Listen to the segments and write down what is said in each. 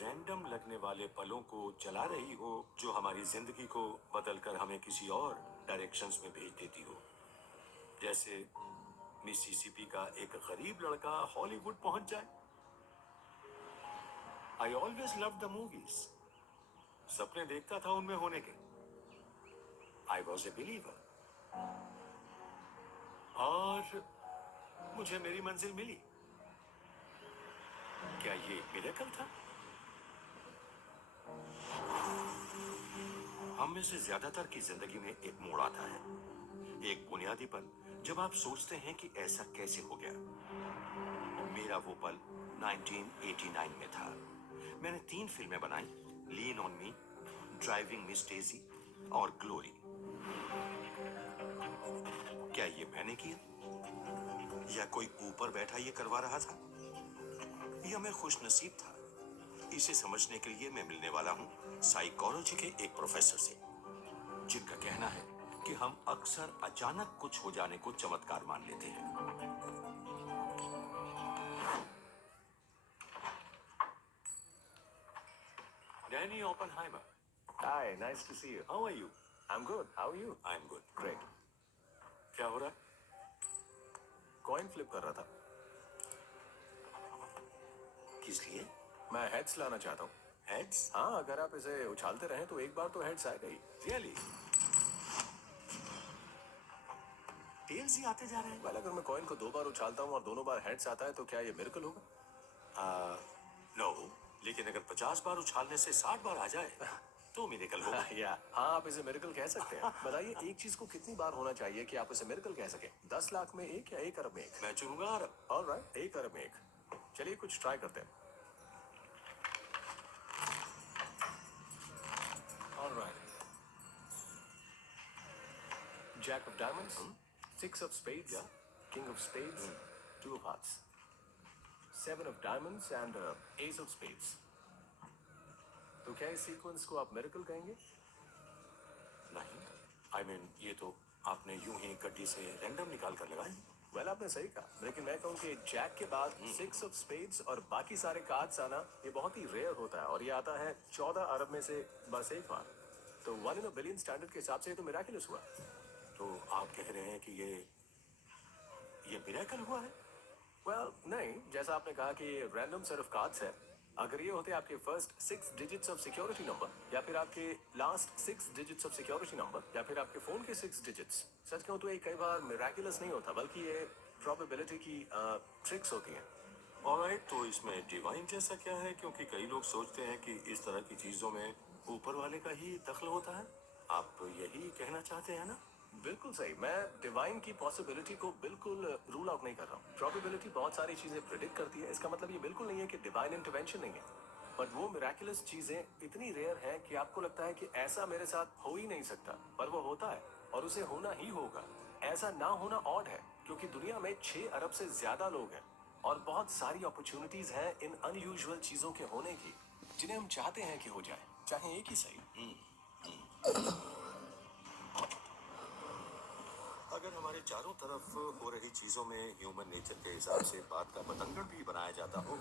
Random लगने वाले पलों को चला रही हो, जो हमारी जिंदगी को बदलकर हमें किसी और डायरेक्शंस में भेज देती हो। जैसे मिसिसिपी का एक गरीब लड़का हॉलीवुड पहुंच जाए। I always love the movies. सपने देखता था उनमें होने के। I was a believer. और मुझे मेरी मंजिल मिली। क्या ये मिरेकल था? हम में से ज्यादातर की जिंदगी में एक मोड़ आता है, एक बुनियादी पल, जब आप सोचते हैं कि ऐसा कैसे हो गया। मेरा वो पल 1989 में था। मैंने 3 फिल्में बनाई, lean on me, driving miss Daisy और ग्लोरी। क्या ये मैंने किया, या कोई ऊपर बैठा ये करवा रहा था, या मैं खुशनसीब था? इसे समझने के लिए मैं मिलने वाला हूँ साइकोलॉजी के एक प्रोफेसर से, जिनका कहना है कि हम अक्सर अचानक कुछ हो जाने को चमत्कार मान लेते हैं। Danny Oppenheimer. Hi, nice to see you. How are you? I'm good. How are you? I am good. Great. क्या हो रहा है? कॉइन फ्लिप कर रहा था। किस लिए? मैं हेड्स लाना चाहता हूँ। हेड्स? हाँ, अगर आप इसे उछालते रहें तो एक बार तो हेड्स आएगा ही। रियली? टेल्स ही आते जा रहे हैं। वेल, अगर मैं कॉइन को 2 बार उछालता हूँ और दोनों बार हेड्स आता है तो क्या ये मिरेकल होगा? नो, लेकिन अगर 50 बार उछालने से 60 बार आ जाए तो मिरेकल होगा। या हाँ, आप इसे मिरेकल कह सकते हैं। बताइए, एक चीज को कितनी बार होना चाहिए कि आप इसे मिरेकल कह सकें? 10 लाख में 1 या 1 अरब में 1? मैं चुनूंगा अरब। ऑलराइट, 1 अरब में 1। चलिए कुछ ट्राई करते हैं। Alright, jack of diamonds, 6 of spades, Yeah. King of spades, 2 of hearts, 7 of diamonds and ace of spades. तो क्या इस सीक्वेंस को आप मिरेकल कहेंगे? नहीं, आई मीन ये तो आपने यूं ही गड्डी से रैंडम निकाल कर लगाए। वेल, आपने सही कहा, लेकिन मैं कहूँ कि जैक के बाद 6 ऑफ स्पेड्स और बाकी सारे कार्ड्स आना ये बहुत ही रेयर होता है, और ये आता है 14 अरब में से बस एक बार। तो 1 इन अ बिलियन स्टैंडर्ड के हिसाब से ये तो मिराकुलस हुआ। तो आप कह रहे हैं कि ये मिरेकल हुआ है? वेल, नहीं, जैसा आपने कहा कि ये रैंडम सेट ऑफ कार्ड्स है। अगर ये होते आपके first 6 digits of security number, या फिर आपके last 6 digits of security number, या फिर आपके फोन के 6 डिजिट्स, सच कहूँ तो ये कई बार मिराकुलस नहीं होता, बल्कि ये प्रोबेबिलिटी की ट्रिक्स होती हैं। ऑलराइट, तो इसमें डिवाइन जैसा क्या है? क्योंकि कई लोग सोचते हैं कि इस तरह की चीजों में ऊपर वाले का ही दखल होता है। आप यही कहना चाहते हैं ना? बिल्कुल सही। मैं डिवाइन की पॉसिबिलिटी को बिल्कुल रूल आउट नहीं कर रहा हूँ। प्रोबेबिलिटी बहुत सारी चीजें प्रिडिक्ट करती है, इसका मतलब ये बिल्कुल नहीं है कि डिवाइन इंटरवेंशन नहीं है। बट वो मिराकुलस चीजें इतनी रेयर हैं कि आपको लगता है कि ऐसा मेरे साथ हो ही नहीं सकता, पर वो होता है और उसे होना ही होगा। ऐसा ना होना ऑड है, क्योंकि दुनिया में 6 अरब से ज्यादा लोग हैं और बहुत सारी अपॉर्चुनिटीज हैं इन अनयूजुअल चीजों के होने की, जिन्हें हम चाहते हैं कि हो जाए, चाहे एक ही सही। अगर हमारे चारों तरफ हो रही चीजों में ह्यूमन नेचर के हिसाब से बात का बतंगड़ भी बनाया जाता हो,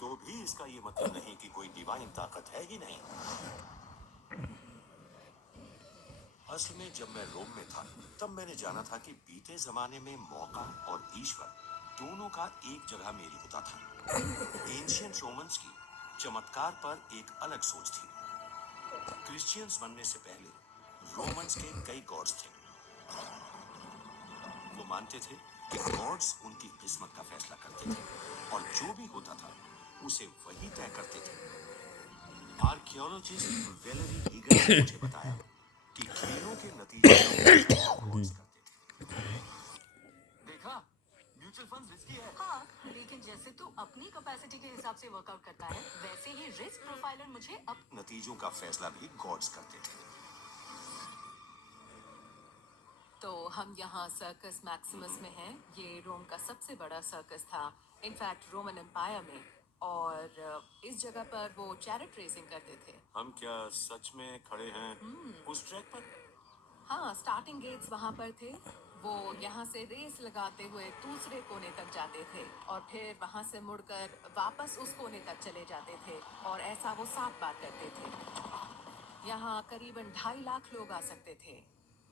तो भी इसका ये मतलब नहीं कि कोई डिवाइन ताकत है ही नहीं। असल में जब मैं रोम में था, तब मैंने जाना था कि बीते जमाने में मौका और ईश्वर दोनों का एक जगह मेल होता था। एंशियंट रोमन्स की चमत्कार पर एक अलग सोच थी। क्रिश्चियंस बनने से पहले रोमन्स के कई गॉड्स थे। वो मानते थे कि गॉड्स उनकी किस्मत का फैसला करते थे, और जो भी होता था उसे वही तय करते थे। आर्कियोलॉजिस्ट वेलेरी ईगन ने मुझे बताया कि खेलों के नतीजे का फैसला गॉड्स करते थे। देखा, म्यूचुअल फंड रिस्की है। हाँ, लेकिन जैसे तू अपनी कैपेसिटी के हिसाब से वर्कआउट करता है, वैसे ही रिस्क प्रोफाइलर मुझे नतीजों का फैसला भी गॉड्स करते थे। तो हम यहाँ सर्कस मैक्सिमस में हैं। ये रोम का सबसे बड़ा सर्कस था, इनफैक्ट रोमन एम्पायर में। और इस जगह पर वो चैरिट रेसिंग करते थे। हम क्या सच में खड़े हैं उस ट्रैक पर? हाँ, स्टार्टिंग गेट्स वहाँ पर थे। वो यहाँ से रेस लगाते हुए दूसरे कोने तक जाते थे और फिर वहाँ से मुड़कर वापस उस कोने तक चले जाते थे और ऐसा वो 7 बार करते थे। यहाँ करीबन 2.5 लाख लोग आ सकते थे।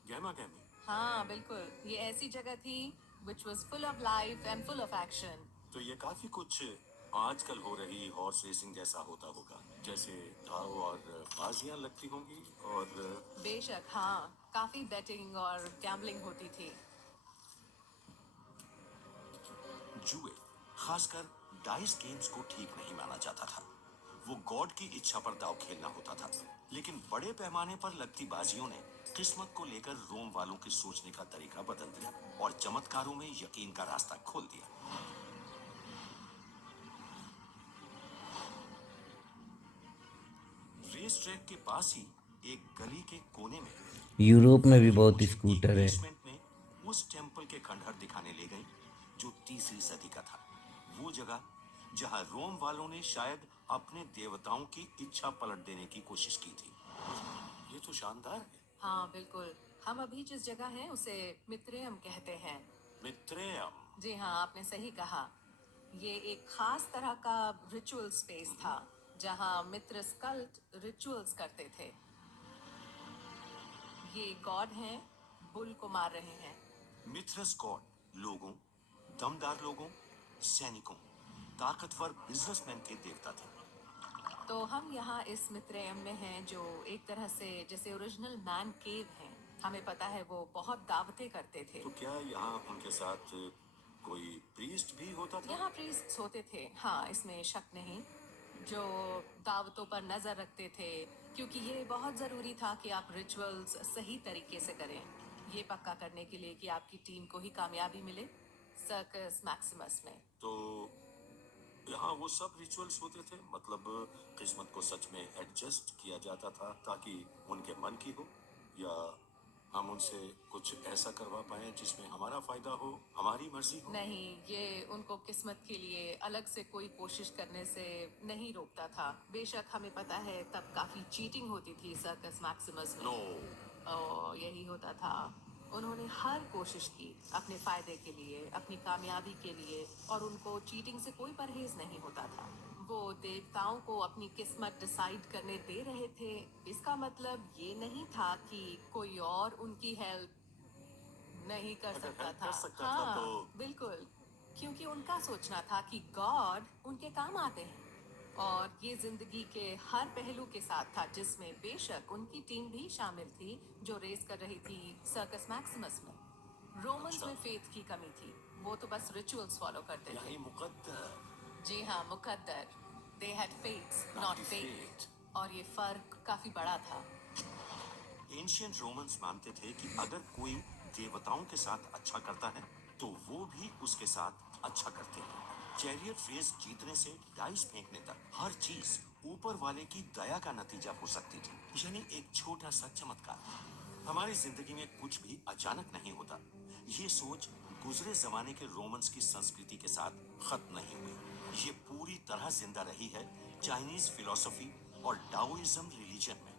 गहमा गहमी। हाँ बिल्कुल, ये ऐसी जगह थी which was full of life and full of action। तो ये काफी कुछ आजकल हो रही हॉर्स रेसिंग जैसा होता होगा, जैसे दाव और बाजियां लगती होंगी और बेशक हाँ, काफी बेटिंग और गैम्बलिंग होती थी। जुए, खासकर डाइस गेम्स को ठीक नहीं माना जाता था। वो गॉड की इच्छा पर दाव खेलना होता था। लेकिन बड़े पैमाने पर लगती बाजियों ने किस्मत को लेकर रोम वालों के सोचने का तरीका बदल दिया और चमत्कारों में यकीन का रास्ता खोल दिया। रेस ट्रैक के पास ही एक गली के कोने में यूरोप में भी बहुत मुझे एक स्कूटर है। बेसमेंट में उस टेम्पल के खंडहर दिखाने ले गई जो तीसरी सदी का था। वो जगह जहां रोम वालों ने शायद अपने देवताओं की इच्छा पलट देने की कोशिश की थी। ये तो शानदार है। हाँ बिल्कुल, हम अभी जिस जगह हैं उसे मित्रेयम कहते हैं। मित्रेयम। जी हाँ, आपने सही कहा। ये एक खास तरह का रिचुअल स्पेस था जहाँ मित्र कल्ट रिचुअल्स करते थे। ये गॉड हैं, बुल को मार रहे हैं। मिथ्रस गॉड लोगों, दमदार लोगों, सैनिकों, ताकतवर बिजनेसमैन के देवता थे। तो हम यहाँ इस मित्रेयम में हैं जो एक तरह से जैसे ओरिजिनल मैन केव है। हमें पता है वो बहुत दावतें करते थे। तो क्या यहाँ उनके साथ कोई प्रीस्ट भी होता था? यहाँ प्रीस्ट्स होते थे, हाँ इसमें शक नहीं, जो दावतों पर नजर रखते थे क्योंकि ये बहुत जरूरी था कि आप रिचुअल्स सही तरीके से करें, ये पक्का करने के लिए कि आपकी टीम को ही कामयाबी मिले। सर्कस मैक्सिमस में तो यहाँ वो सब रिचुअल्स होते थे, मतलब किस्मत को सच में एडजस्ट किया जाता था ताकि उनके मन की हो, या हम उनसे कुछ ऐसा करवा पाए जिसमें हमारा फायदा हो, हमारी मर्जी हो? नहीं, ये उनको किस्मत के लिए अलग से कोई कोशिश करने से नहीं रोकता था। बेशक हमें पता है तब काफी चीटिंग होती थी सर्कस मैक्सिमस में। नो। यही होता था। उन्होंने हर कोशिश की अपने फायदे के लिए, अपनी कामयाबी के लिए, और उनको चीटिंग से कोई परहेज नहीं होता था। वो देवताओं को अपनी किस्मत डिसाइड करने दे रहे थे। इसका मतलब ये नहीं था कि कोई और उनकी हेल्प नहीं कर अगर सकता हेल्प था। कर सकता था हाँ तो बिल्कुल, क्योंकि उनका सोचना था कि गॉड उनके काम आते हैं। और ये जिंदगी के हर पहलू के साथ था जिसमें बेशक उनकी टीम भी शामिल थी जो रेस कर रही थी सर्कस मैक्सिमस में। रोमन्स अच्छा। में फेथ की कमी थी, वो तो बस रिचुअल्स फॉलो करते थे। यही मुकद्दर। जी हाँ, मुकद्दर। They had fates Not not the faith. fate. और ये फर्क काफी बड़ा था। एंशियंट रोमन्स मानते थे कि अगर कोई देवताओं के साथ अच्छा करता है तो वो भी उसके साथ अच्छा करते हैं। चैरियट रेस जीतने से डाइस फेंकने तक हर चीज ऊपर वाले की दया का नतीजा हो सकती थी, यानी एक छोटा सा चमत्कार। हमारी जिंदगी में कुछ भी अचानक नहीं होता। ये सोच गुजरे जमाने के रोमन्स की संस्कृति के साथ खत्म नहीं हुई। ये पूरी तरह जिंदा रही है चाइनीज फिलॉसफी और डाओइज्म रिलीजन में।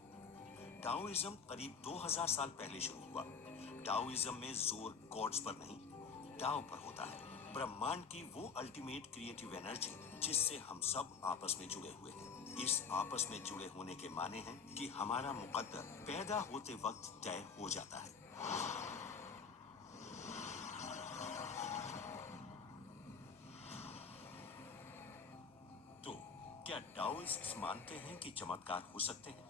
डाओइज्म करीब 2000 साल पहले शुरू हुआ। डाओइज्म में जोर गॉड्स पर नहीं, डाओ पर होता है, ब्रह्मांड की वो अल्टीमेट क्रिएटिव एनर्जी जिससे हम सब आपस में जुड़े हुए हैं। इस आपस में जुड़े होने के माने हैं कि हमारा मुकद्दर पैदा होते वक्त तय हो जाता है। तो क्या डाओइस्ट्स मानते हैं कि चमत्कार हो सकते हैं?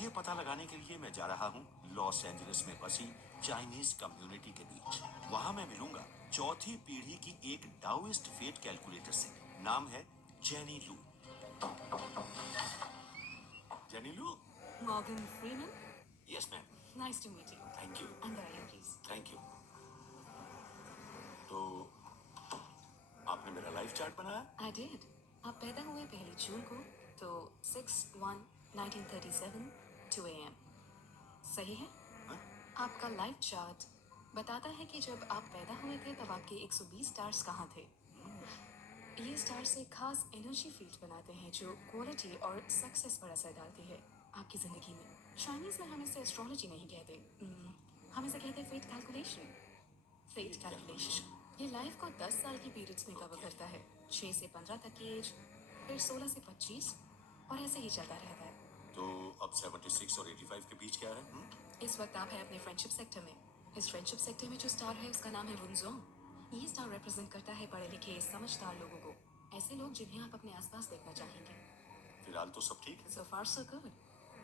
ये पता लगाने के लिए मैं जा रहा हूँ लॉस एंजलिस में बसी चाइनीज कम्युनिटी के बीच। वहां मैं मिलूंगा चौथी पीढ़ी की एक डाओइस्ट फेट कैलकुलेटर से। नाम है jenny Lu. Jenny Lu. Morgan Freeman, yes ma'am. Nice to meet you. Thank you. अंदर आइए प्लीज। Thank you. तो आपने मेरा लाइफ चार्ट बनाया? I did. आप पैदा हुए पहली जून को, तो 6/1/1937 2 AM। सही है? हाँ? आपका लाइफ चार्ट बताता है कि जब आप पैदा हुए थे तब आपके 120 स्टार्स कहाँ थे। ये स्टार्स एक खास एनर्जी फील्ड बनाते हैं जो क्वालिटी और सक्सेस पर असर डालती है आपकी जिंदगी में। चाइनीज में हम इसे एस्ट्रोलॉजी नहीं कहते, हम इसे कहते हैं फेट कैलकुलेशन। Fate calculation. ये लाइफ को 10 साल की पीरियड्स में कवर करता है। 6 से 15 तक की एज, फिर 16 से 25 और ऐसे ही चलता रहता है। तो अब 76 और 85 के बीच क्या है? इस वक्त आप है अपने फ्रेंडशिप सेक्टर में। इस फ्रेंडशिप सेक्टर में जो स्टार है उसका नाम है वुनजोंग। ये स्टार रिप्रेजेंट करता है पढ़े लिखे समझदार लोगों को, ऐसे लोग जिन्हें आप अपने आसपास देखना चाहेंगे। फिलहाल तो सब ठीक है। सो फार सो गुड।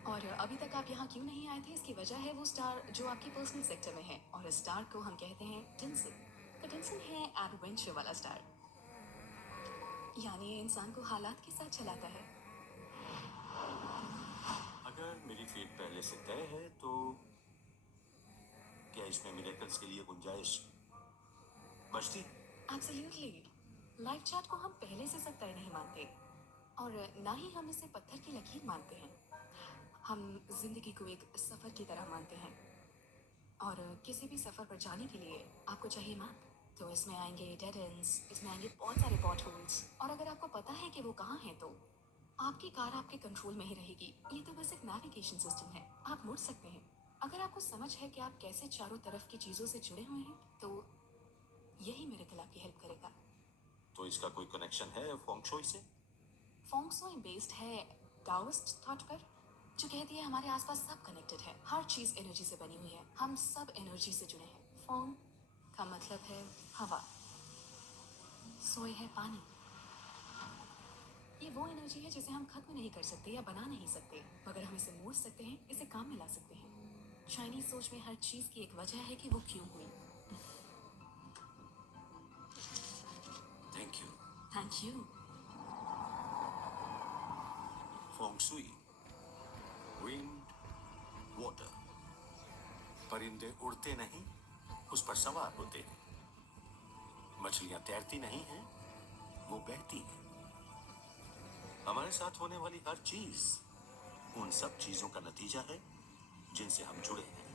और अभी तक आप यहाँ क्यों नहीं आए थे, इसकी वजह है वो स्टार जो आपके पर्सनल सेक्टर में है, और इस स्टार को हम कहते हैं टिंसन। तो टिंसन है एडवेंचर वाला स्टार, यानी ये इंसान को हालात के साथ चलाता है। अगर मेरी फेट पहले से तय है तो क्या इसमें मिरेकल्स के लिए गुंजाइश बचती? एब्सोल्युटली। लाइफ चार्ट को हम पहले से सब तय नहीं मानते, और ना ही हम इसे पत्थर की लकीर मानते हैं। हम जिंदगी को एक सफर की तरह मानते हैं, और किसी भी सफर पर जाने के लिए आपको चाहिए मैप। तो इसमें आएंगे डेड एंड्स, इसमें आएंगे बहुत सारे पॉट होल्स, और अगर आपको पता है कि वो कहाँ है तो आपकी कार आपके कंट्रोल में ही रहेगी। ये तो बस एक नेविगेशन सिस्टम है, आप मुड़ सकते हैं। अगर आपको समझ है कि आप कैसे चारों तरफ की चीजों से जुड़े हुए हैं, तो यही मिरेकल आपकी हेल्प करेगा। तो इसका कोई कनेक्शन है फेंगशुई से? फेंगशुई बेस्ड है डाओइस्ट थॉट पर, जो कहती है हमारे आसपास सब कनेक्टेड है, हर चीज एनर्जी से बनी हुई है, हम सब एनर्जी से जुड़े हैं। फोंग का मतलब है हवा, सोई है पानी। ये वो एनर्जी है जिसे हम खत्म नहीं कर सकते या बना नहीं सकते, मगर हम इसे मोड़ सकते हैं, इसे काम में ला सकते हैं। चाइनीज सोच में हर चीज की एक वजह है कि वो क्यों हुई। Thank you. Thank you. Feng shui, wind, water. परिंदे उड़ते नहीं, उस पर सवार होते हैं। मछलियां तैरती नहीं हैं, वो बहती हैं। हमारे साथ होने वाली हर चीज उन सब चीजों का नतीजा है जिनसे हम जुड़े हैं।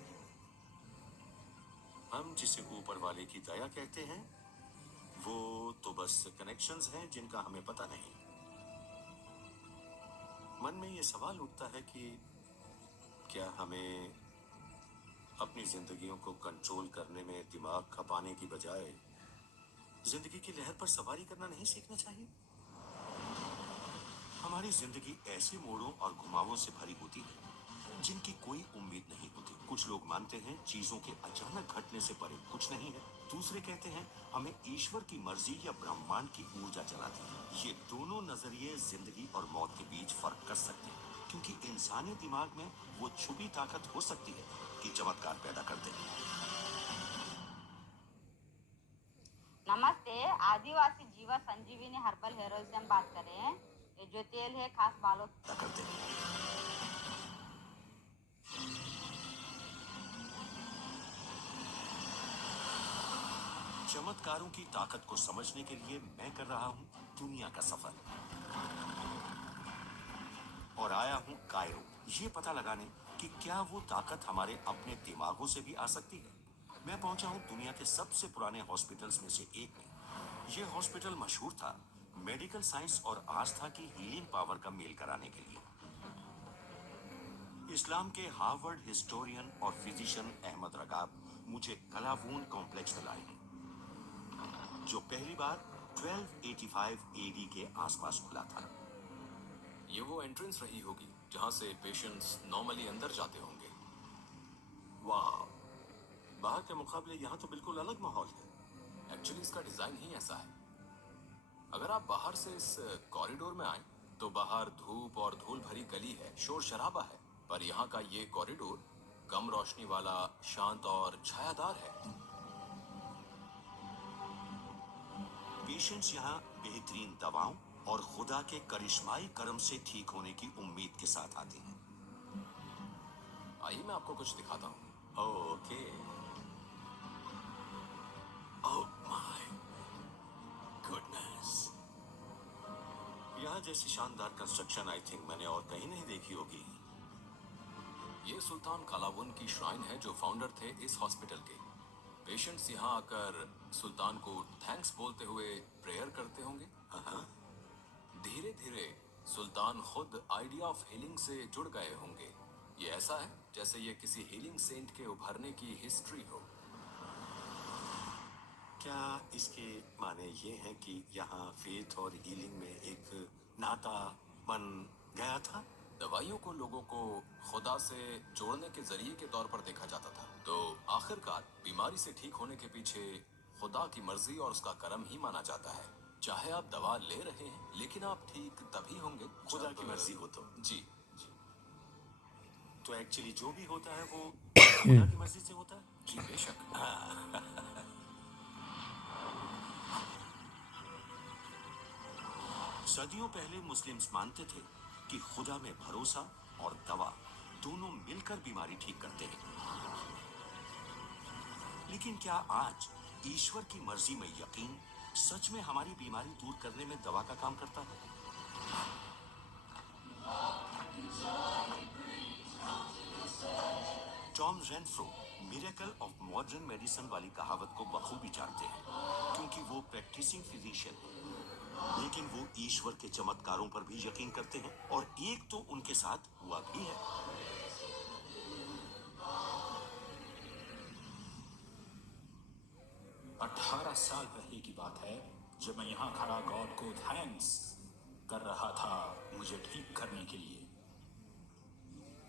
हम जिसे ऊपर वाले की दया कहते हैं, वो तो बस कनेक्शंस हैं जिनका हमें पता नहीं। मन में ये सवाल उठता है कि क्या हमें अपनी जिंदगियों को कंट्रोल करने में दिमाग खपाने की बजाय जिंदगी की लहर पर सवारी करना नहीं सीखना चाहिए? हमारी जिंदगी ऐसे मोड़ों और घुमावों से भरी होती है जिनकी कोई उम्मीद नहीं होती। कुछ लोग मानते हैं चीजों के अचानक घटने से परे कुछ नहीं है। दूसरे कहते हैं हमें ईश्वर की मर्जी या ब्रह्मांड की ऊर्जा चलाती है। ये दोनों नजरिए जिंदगी और मौत के बीच फर्क कर सकते हैं, क्योंकि इंसानी दिमाग में वो छुपी ताकत हो सकती है कि चमत्कार पैदा कर दे। नमस्ते। आदिवासी जीवा संजीवनी हर्बल हेयर ऑयल से हम बात कर रहे हैं। ये जो तेल है खास बालों पैदा कर दे। चमत्कारों की ताकत को समझने के लिए मैं कर रहा हूं दुनिया का सफर, और आया हूं कायरो ये पता लगाने कि क्या वो ताकत हमारे अपने दिमागों से भी आ सकती है। मैं पहुंचा हूं दुनिया के सबसे पुराने हॉस्पिटल्स में से एक में। ये हॉस्पिटल मशहूर था मेडिकल साइंस और आस्था की हीलिंग पावर का मेल कराने के लिए। इस्लाम के हार्वर्ड हिस्टोरियन और फिजिशियन अहमद रगाब मुझे कलावून कॉम्प्लेक्स में लाए, जो पहली बार 1285 एडी के आसपास खुला था। ये वो एंट्रेंस रही होगी जहां से पेशेंट्स नॉर्मली अंदर जाते होंगे। वाह, बाहर के मुकाबले यहाँ तो बिल्कुल अलग माहौल है। एक्चुअली इसका डिजाइन ही ऐसा है। अगर आप बाहर से इस कॉरिडोर में आए तो बाहर धूप और धूल भरी गली है, शोर शराबा है, पर यहाँ का ये कॉरिडोर कम रोशनी वाला, शांत और छायादार है। पेशेंट्स यहाँ बेहतरीन दवाओं और खुदा के करिश्माई कर्म से ठीक होने की उम्मीद के साथ आते हैं। आइए मैं आपको कुछ दिखाता हूँ। ओके। ओह माय गुडनेस, यहाँ जैसी शानदार कंस्ट्रक्शन आई थिंक मैंने और कहीं नहीं देखी होगी। ये सुल्तान कलावुन की श्राइन है, जो फाउंडर थे इस हॉस्पिटल के। पेशेंट्स यहाँ आकर सुल्तान को थैंक्स बोलते हुए प्रेयर करते होंगे। धीरे धीरे सुल्तान खुद आइडिया ऑफ हीलिंग से जुड़ गए होंगे। ये ऐसा है जैसे ये किसी हीलिंग सेंट के उभरने की हिस्ट्री हो। क्या इसके माने ये है कि यहाँ फेथ और हीलिंग में एक नाता बन गया था? दवाइयों को लोगों को खुदा से जोड़ने के जरिए के तौर पर देखा जाता था, तो आखिरकार बीमारी से ठीक होने के पीछे खुदा की मर्जी और उसका करम ही माना जाता है। चाहे आप दवा ले रहे हैं, लेकिन आप ठीक तभी होंगे खुदा जब- की मर्जी हो तो। जी। तो एक्चुअली जो भी होता है वो खुदा की मर्जी से होता है। जी बेशक। सदियों पहले मुस्लिम्स मानते थे कि खुदा में भरोसा और दवा दोनों मिलकर बीमारी ठीक करते हैं। लेकिन क्या आज ईश्वर की मर्जी में यकीन सच में हमारी बीमारी दूर करने में दवा का काम करता है? Tom Renfro miracle of modern medicine वाली कहावत को बखूबी जानते हैं, क्योंकि वो प्रैक्टिसिंग फिजिशियन है, लेकिन वो ईश्वर के चमत्कारों पर भी यकीन करते हैं, और एक तो उनके साथ हुआ भी है। अठारह साल पहले की बात है, जब मैं यहाँ खड़ा गॉड को थैंक्स कर रहा था मुझे ठीक करने के लिए।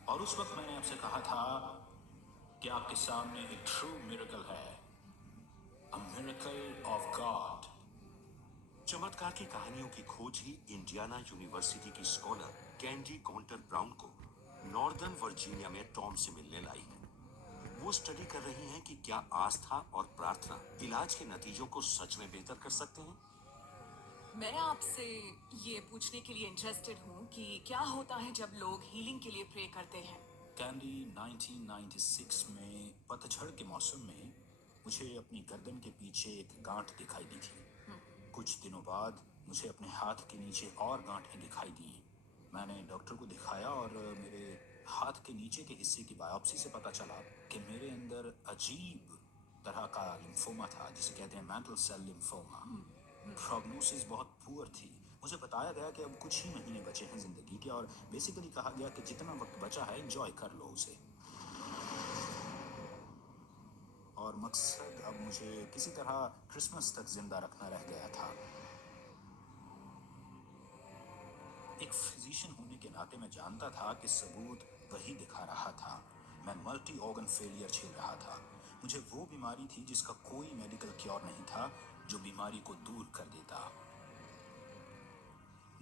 और उस वक्त मैंने आपसे कहा था कि आपके सामने एक ट्रू मिरेकल है, अ मिरेकल ऑफ गॉड। चमत्कार की कहानियों की खोज ही इंडियाना यूनिवर्सिटी की स्कॉलर कैंडी कॉन्टर ब्राउन को नॉर्दर्न वर्जीनिया में टॉम से मिलने लाई है। वो स्टडी कर रही हैं कि क्या आस्था और प्रार्थना इलाज के नतीजों को सच में बेहतर कर सकते हैं। मैं आपसे ये पूछने के लिए इंटरेस्टेड हूँ कि क्या होता है जब लोग हीलिंग के लिए प्रे करते हैं। कैंडी, 1996 में पतझड़ के मौसम में मुझे अपनी गर्दन के पीछे एक गांठ दिखाई दी थी। कुछ दिनों बाद मुझे अपने हाथ के नीचे और गांठें दिखाई दी। मैंने डॉक्टर को दिखाया और मेरे हाथ के नीचे के हिस्से की बायोप्सी से पता चला कि मेरे अंदर अजीब तरह का लिम्फोमा था, जिसे कहते हैं मैंटल सेल लिम्फोमा। प्रोग्नोसिस बहुत पुअर थी। मुझे बताया गया कि अब कुछ ही महीने बचे हैं जिंदगी के, और बेसिकली कहा गया कि जितना वक्त बचा है एंजॉय कर लो उसे। और मकसद अब मुझे किसी तरह क्रिसमस तक जिंदा रखना रह गया था। एक फिजिशियन होने के नाते मैं जानता था कि सबूत वही दिखा रहा था। मैं मल्टी ऑर्गन फेलियर झेल रहा था। मुझे वो बीमारी थी जिसका कोई मेडिकल क्योर नहीं था, जो बीमारी को दूर कर देता।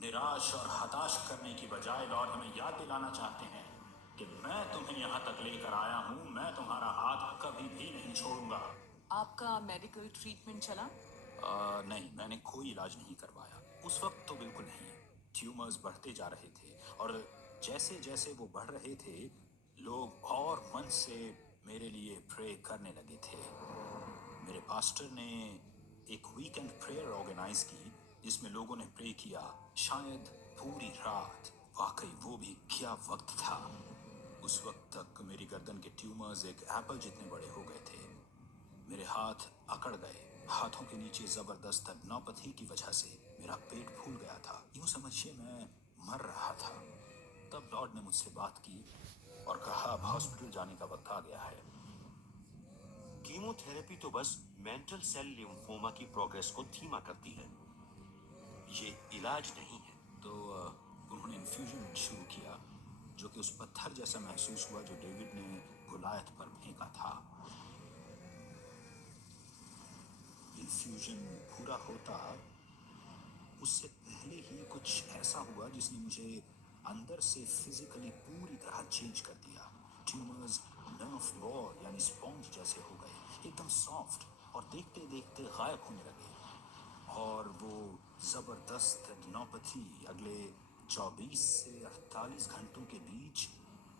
निराश और हताश करने की बजाय लॉर्ड हमें याद दिलाना चाहते हैं कि मैं तुम्हें यहाँ तक लेकर आया हूँ, मैं तुम्हारा हाथ कभी भी नहीं छोड़ूंगा। आपका मेडिकल ट्रीटमेंट चला? नहीं, मैंने कोई इलाज नहीं करवाया। उस वक्त तो बिल्कुल नहीं। ट्यूमर्स बढ़ते जा रहे थे, और जैसे जैसे वो बढ़ रहे थे, लोग और मन से मेरे लिए प्रे करने लगे थे। मेरे पास्टर ने एक वीकेंड प्रेयर ऑर्गेनाइज की, जिसमें लोगों ने प्रे किया, शायद पूरी रात। वाकई वो भी क्या वक्त था। उस वक्त तक मेरी गर्दन के ट्यूमर्स एक एप्पल जितने बड़े हो गए थे। मेरे हाथ अकड़ गए। हाथों के नीचे जबरदस्त टेंडनोपैथी की वजह से मेरा पेट फूल गया था। यूं समझिए मैं मर रहा था। तब लॉर्ड ने मुझसे बात की और कहा अब हॉस्पिटल जाने का वक्त आ गया है। कीमोथेरेपी तो बस मेंटल सेल लिम्फोमा की प्रोग्रेस को धीमा करती है, ये इलाज नहीं है। तो उन्होंने इन्फ्यूजन शुरू किया, जो कि उस पत्थर जैसा महसूस हुआ जो डेविड ने गोलायत पर फेंका था। इन्फ्यूजन पूरा होता उससे पहले ही कुछ ऐसा हुआ जिसने मुझे अंदर से फिजिकली पूरी तरह चेंज कर दिया। ट्यूमर्स नर्व बॉल यानी स्पॉन्ज जैसे हो गए, एकदम सॉफ्ट, और देखते देखते गायब होने लगे। और वो जबरदस्त टेंडनोपैथी अगले 24 से 48 घंटों के बीच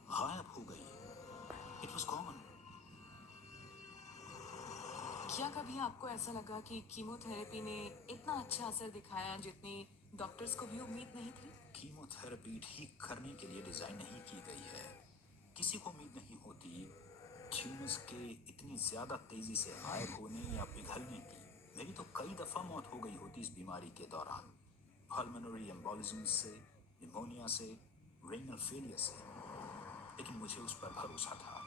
गायब हो गई। It was gone. क्या कभी आपको ऐसा लगा कि कीमोथेरेपी ने इतना अच्छा असर दिखाया जितनी डॉक्टर्स को भी उम्मीद नहीं थी? कीमोथेरेपी ठीक करने के लिए डिजाइन नहीं की गई है। किसी को उम्मीद नहीं होती ट्यूमर्स के इतनी ज्यादा तेजी से गायब होने या पिघलने की। मेरी तो कई दफा मौत हो गई होती इस बीमारी के दौरान, पल्मोनरी एम्बोलिज्म से, निमोनिया से, रेनल फेलियर से। लेकिन मुझे उस पर भरोसा था।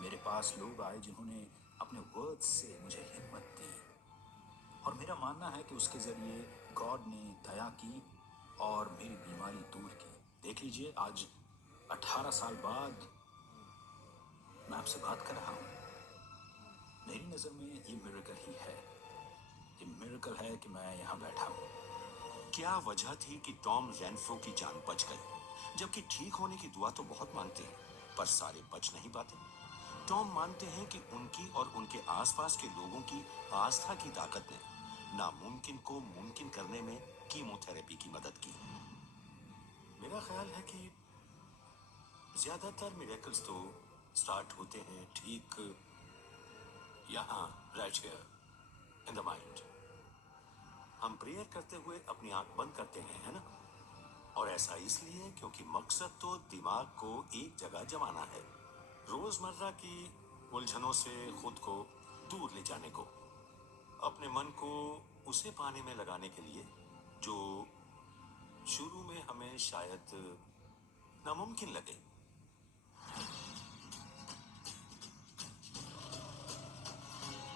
मेरे पास लोग आए जिन्होंने अपने वर्ड्स से मुझे हिम्मत दी। और मेरा मानना है कि उसके जरिए गॉड ने दया की और मेरी बीमारी दूर की। देख लीजिए, आज 18 साल बाद मैं आपसे बात कर रहा हूँ। मेरी नज़र में ये मिरेकल ही है। ये मिरेकल है कि मैं यहाँ बैठा हूँ। क्या वजह थी कि टॉम रेनफ्रो की जान बच गई, जबकि ठीक होने की दुआ तो बहुत मांगते हैं, पर सारे बच नहीं पाते। टॉम मानते हैं कि उनकी और उनके आसपास के लोगों की आस्था की ताकत ने नामुमकिन को मुमकिन करने में कीमोथेरेपी की मदद की। मेरा ख्याल है कि ज्यादातर मिरेकल्स तो स्टार्ट होते हैं ठीक यहाँ, right here in the mind. हम प्रेयर करते हुए अपनी आंख बंद करते हैं, है ना? और ऐसा इसलिए क्योंकि मकसद तो दिमाग को एक जगह जमाना है, रोजमर्रा की उलझनों से खुद को दूर ले जाने को, अपने मन को उसे पाने में लगाने के लिए जो शुरू में हमें शायद नामुमकिन लगे।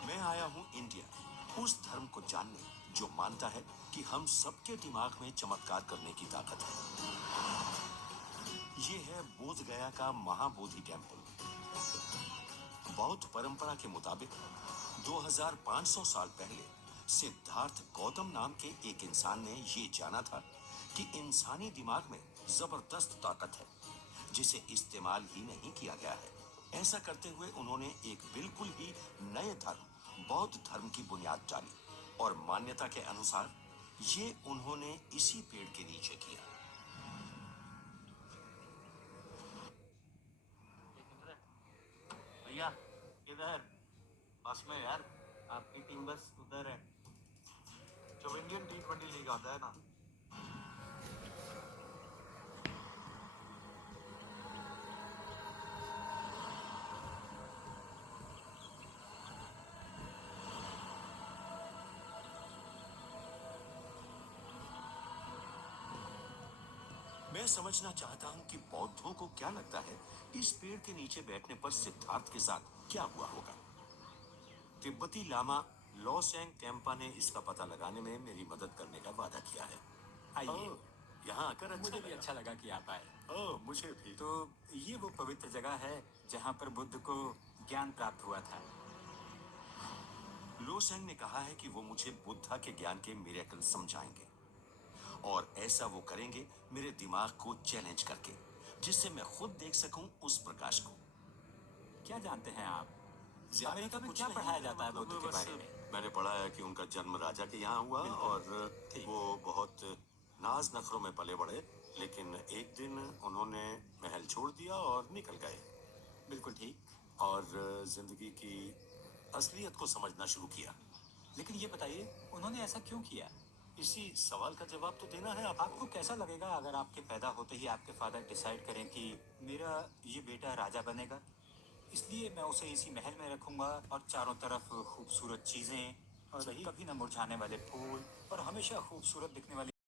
मैं आया हूं इंडिया, उस धर्म को जानने जो मानता है कि हम सबके दिमाग में चमत्कार करने की ताकत है। ये है बोध गया का महाबोधि टेम्पल। बौद्ध परंपरा के मुताबिक 2500 साल पहले सिद्धार्थ गौतम नाम के एक इंसान ने ये जाना था कि इंसानी दिमाग में जबरदस्त ताकत है जिसे इस्तेमाल ही नहीं किया गया है। ऐसा करते हुए उन्होंने एक बिल्कुल ही नए धर्म, बौद्ध धर्म की बुनियाद डाली और मान्यता के अनुसार ये उन्होंने इसी पेड़ के नीचे किया। भैया इधर बस में यार, आपकी टीम बस उधर है। जब इंडियन T20 लीग आता है ना, मैं समझना चाहता हूँ कि बौद्धों को क्या लगता है इस पेड़ के नीचे बैठने पर सिद्धार्थ के साथ क्या हुआ होगा। तिब्बती लामा लॉसेंग टेम्पा ने इसका पता लगाने में मेरी मदद करने का वादा किया है। आइए। यहाँ आकर मुझे भी अच्छा लगा कि आप आए। मुझे भी। तो ये वो पवित्र जगह है जहाँ पर बुद्ध को ज्ञान प्राप्त हुआ था। लोसेंग ने कहा है कि वो मुझे बुद्धा के ज्ञान के मिरेकल समझाएंगे और ऐसा वो करेंगे मेरे दिमाग को चैलेंज करके, जिससे मैं खुद देख सकूं उस प्रकाश को। क्या जानते हैं आप, ज्यादा अमेरिका में कुछ क्या नहीं, पढ़ाया जाता है मतलब बुद्ध के बस बारे में? मैंने पढ़ा है कि उनका जन्म राजा के यहाँ हुआ और ठीक। वो बहुत नाज नखरों में पले बड़े, लेकिन एक दिन उन्होंने महल छोड़ दिया और निकल गए बिल्कुल ठीक। और जिंदगी की असलियत को समझना शुरू किया। लेकिन ये बताइए, उन्होंने ऐसा क्यों किया? इसी सवाल का जवाब तो देना है आपको कैसा लगेगा अगर आपके पैदा होते ही आपके फादर डिसाइड करें कि मेरा ये बेटा राजा बनेगा, इसलिए मैं उसे इसी महल में रखूंगा और चारों तरफ खूबसूरत चीजें और सही। कभी न मुरझाने वाले फूल और हमेशा खूबसूरत दिखने वाली